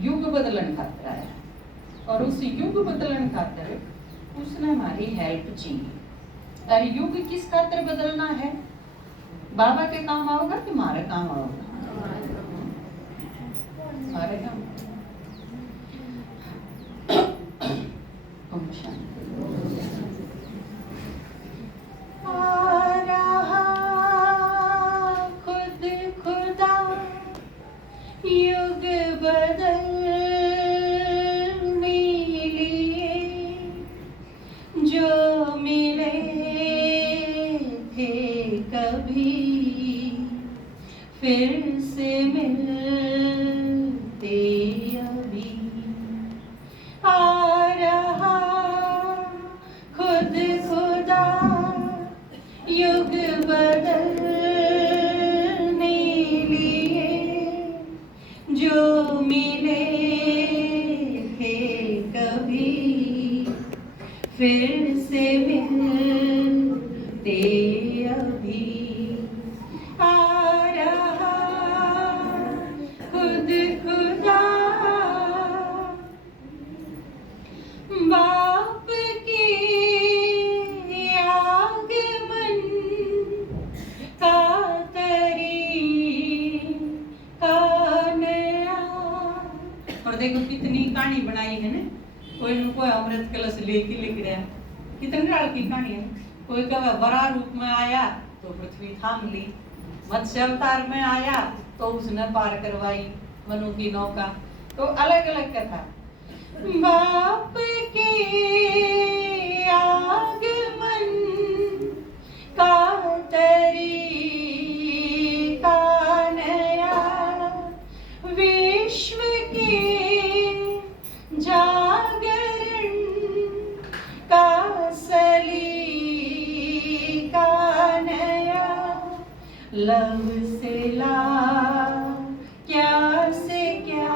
युग बदलन खातर आया और उस युग बदलन खातर उसने हमारी हेल्प चाहिए। और युग किस खातर बदलना है? बाबा के काम आओगा कि हमारे काम आओगा? हमारे काम। युग बदलने लिए जो मिले थे कभी फिर से मिलते अभी। आ रहा खुद खुदा युग बदलने लिए जो मिले थे कभी फिर से मिलते अभी। आ रहा खुद खुदा बाप के आगमन का तरीका नया। और देखो कितनी कहानी बनाई है ना। कोई न कोई अमृत कलश लेके लिख रहा है। कितने साल की कहानी है। कोई कभी बड़ा रूप में आया तो पृथ्वी थाम ली, मत्स्य अवतार में आया तो उसने पार करवाई मनु की नौका। तो अलग अलग कथा। बाप के आगमन का तरीका नया, विश्व के जागरण का सलीका नया। लव से ला क्या से क्या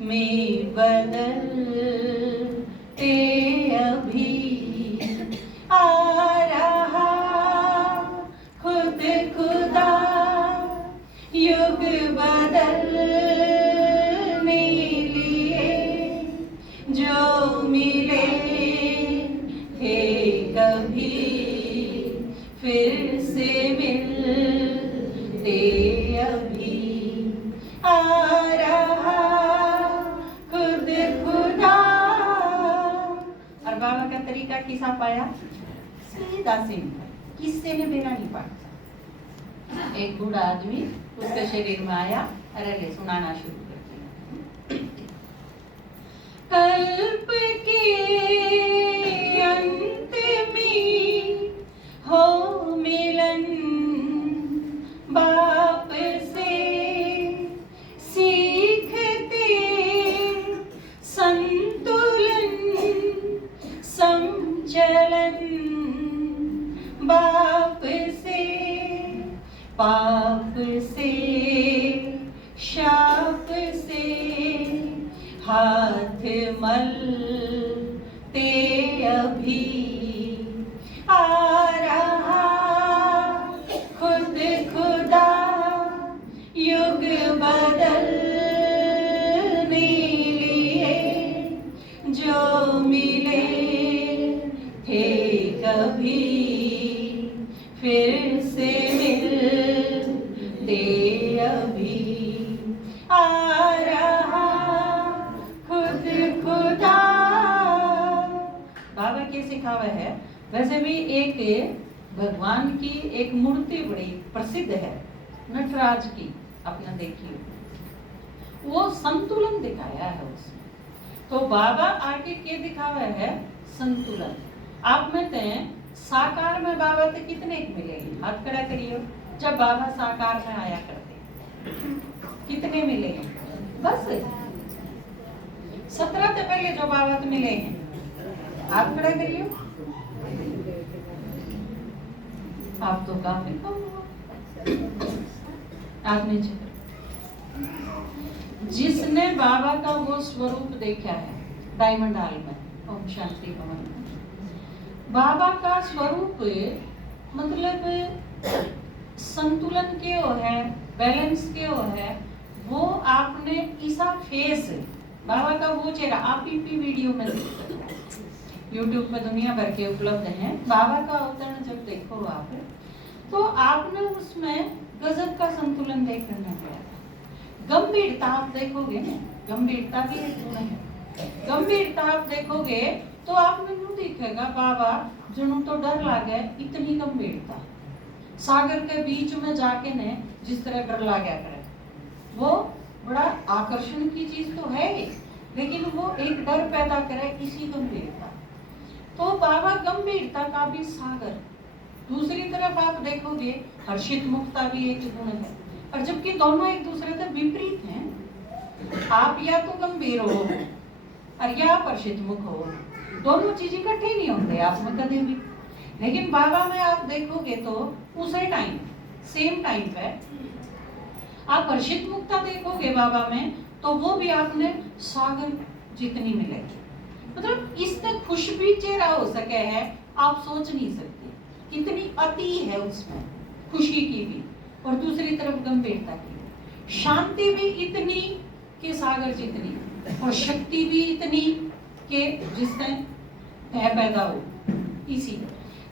में बदलते अभी। आ रहा खुद खुदा युग बदलने लिए जो मिले थे कभी फिर से मिलते अभी। आ रहा खुद खुदा। और बाबा का तरीका किसा पाया? सीधा सिंपल, किससे ने बेरा नहीं पाता। एक बूढ़ा आदमी उसके शरीर में आया, अरे ले सुनाना शुरू कर दिया। कल्प के अंत में हो मिलन बाप से, सीखते संतुलन संचलन बाप से। पाप से शाप से हाथ मलते अभी। आ रहा खुद खुदा युग बदलने लिए जो मिले थे कभी फिर से मिलते अभी। आ रहा खुद खुदा। बाबा के सिखावा है। वैसे भी एक भगवान की एक मूर्ति बड़ी प्रसिद्ध है नटराज की, अपना देखिए, वो संतुलन दिखाया है उसमें। तो बाबा आगे के दिखावा है संतुलन। आप में ते साकार में बाबा तो कितने मिलेंगे? हाथ खड़ा करिए। जब बाबा साकार में आया करते कितने मिले हैं? बस 17 से पहले जो बाबा तो मिले हैं, हाथ खड़ा करिए। आप तो काफी कम हुआ। आपने जिसने बाबा का वो स्वरूप देखा है डायमंड हॉल में, ओम शांति भवन में, बाबा का स्वरूप मतलब संतुलन के है, बैलेंस के है, वो आपने ऐसा फेस, बाबा का वो चेहरा आप पीपी वीडियो में देख सकते हैं, यूट्यूब पे दुनिया भर के उपलब्ध हैं। बाबा का अवतरण जब देखो आप तो आपने उसमें गजब का संतुलन देखने मिलेगा। गंभीरता आप देखोगे ना, गंभीरता भी एक गुण है। गंभीरता आप देखोगे तो आपने यूं दिखेगा बाबा जुनू तो डर लागे, इतनी गंभीरता सागर के बीच में जाके ने जिस तरह डर लागया करे, वो बड़ा आकर्षण की चीज तो है ही, लेकिन वो एक डर पैदा करे इसी गंभीरता। तो बाबा गंभीरता का भी सागर। दूसरी तरफ आप देखोगे हर्षित मुक्ता भी एक गुण है, और जबकि दोनों एक दूसरे से विपरीत हैं। आप या तो गंभीर हो और या आप हर्षित मुख हो, दोनों चीजें इकट्ठी नहीं होते आप में कभी भी। लेकिन बाबा में आप देखोगे तो उसी टाइम सेम टाइम पे आप हर्षित मुक्ता देखोगे बाबा में तो वो भी आपने सागर जितनी मिलेगी। मतलब इससे खुश भी चेहरा हो सके है, आप सोच नहीं सकते कितनी अति है उसमें, खुशी की भी और दूसरी तरफ गंभीरता की। शांति भी इतनी के सागर जितनी, और शक्ति भी इतनी के जिससे भय पैदा हो इसी।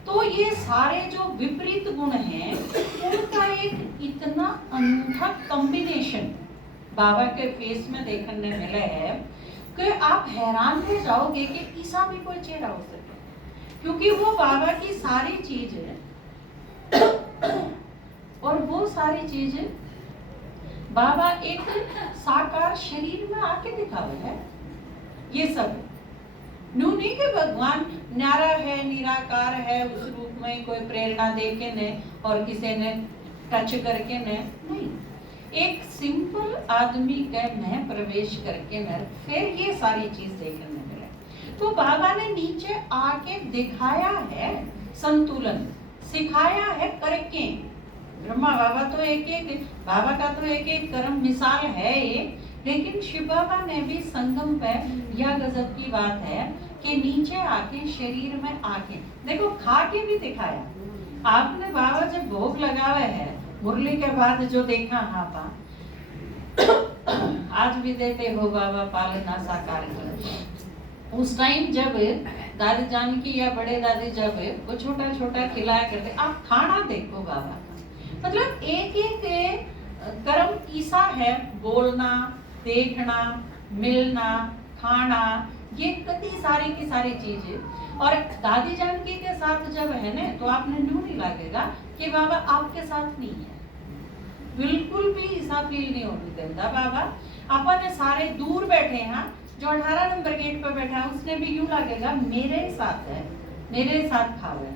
तो ये सारे जो विपरीत गुण हैं उनका एक इतना अनूठा कॉम्बिनेशन बाबा के फेस में देखने मिले है कि आप हैरान रह जाओगे कि ऐसा भी कोई चेहरा हो सके, क्योंकि वो बाबा की सारी चीज और वो सारी चीज बाबा एक साकार शरीर में आके दिखावे है। ये सब न्यू नहीं कि भगवान न्यारा है, निराकार है, उस रूप में कोई प्रेरणा दे के ने और किसी ने टच करके ने नहीं, एक सिंपल आदमी के में प्रवेश करके न फिर ये सारी चीज देखने मिले। तो बाबा ने नीचे आके दिखाया है संतुलन, सिखाया है करके। ब्रह्मा बाबा तो एक बाबा का तो एक कर्म मिसाल है ये, लेकिन शिव बाबा ने भी संगम पे यह गजब की बात है कि नीचे आके शरीर में आके देखो खा के भी दिखाया। आपने बाबा जब भोग लगावे है मुरली के बाद जो देखा हाँ पा आज भी देते हो बाबा पालना साकार कर। उस टाइम जब दादी जानकी या बड़े दादी जब वो छोटा छोटा खिलाया करते, आप खाना देखो बाबा का, मतलब एक एक कर्म ईसा है, बोलना, देखना, मिलना, खाना, ये कितनी सारी की सारी चीजें। और दादी जानकी के साथ जब है ना तो आपने न्यू नहीं लगेगा कि बाबा आपके साथ नहीं है, बिल्कुल भी ऐसा फील नहीं होने देता बाबा। अपन सारे दूर बैठे हैं, जो 18 नंबर गेट पर बैठा है उसने भी यूं लगेगा मेरे साथ है, मेरे साथ खावे।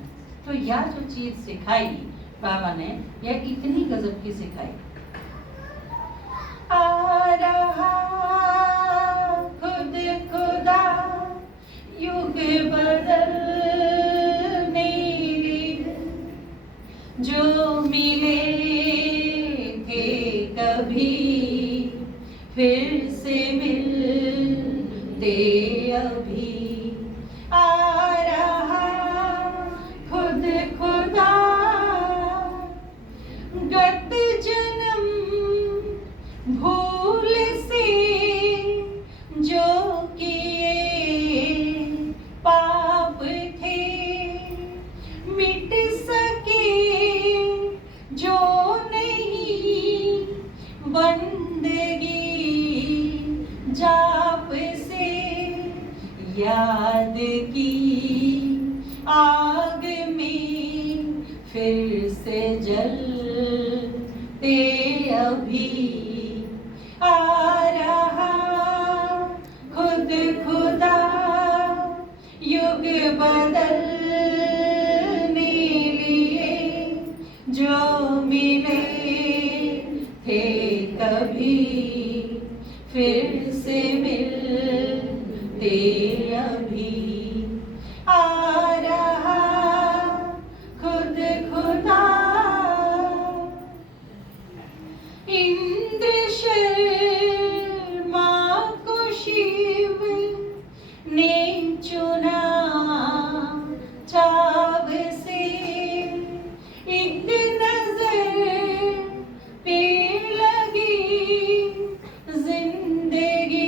तो यह जो चीज सिखाई बाबा ने, यह इतनी गजब की सिखाई। आ रहा खुद खुदा युग बदलने जो मिले थे कभी फिर से मिलते अभी। आ रहा खुद खुदा गत जन्म भूल से जो किए पाप थे मिट सके जो नहीं बंदगी जाप से याद की आग में फिर से जलते अभी। आ रहा खुद खुदा युग बदलने लिए जो मिले थे कभी फिर से मिलते अभी। आ रहा खुद खुदा इंद्र शर्मा को शिव ने चुना चाव से, एक नजर पे लगी जिंदगी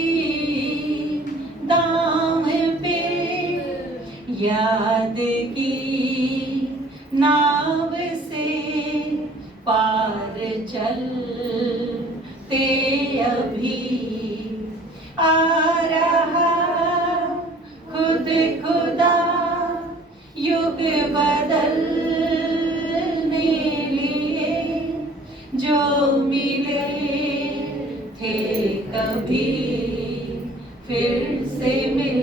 पार चलते अभी आ रहा खुद खुदा युग बदलने लिए जो मिले थे कभी फिर से मिल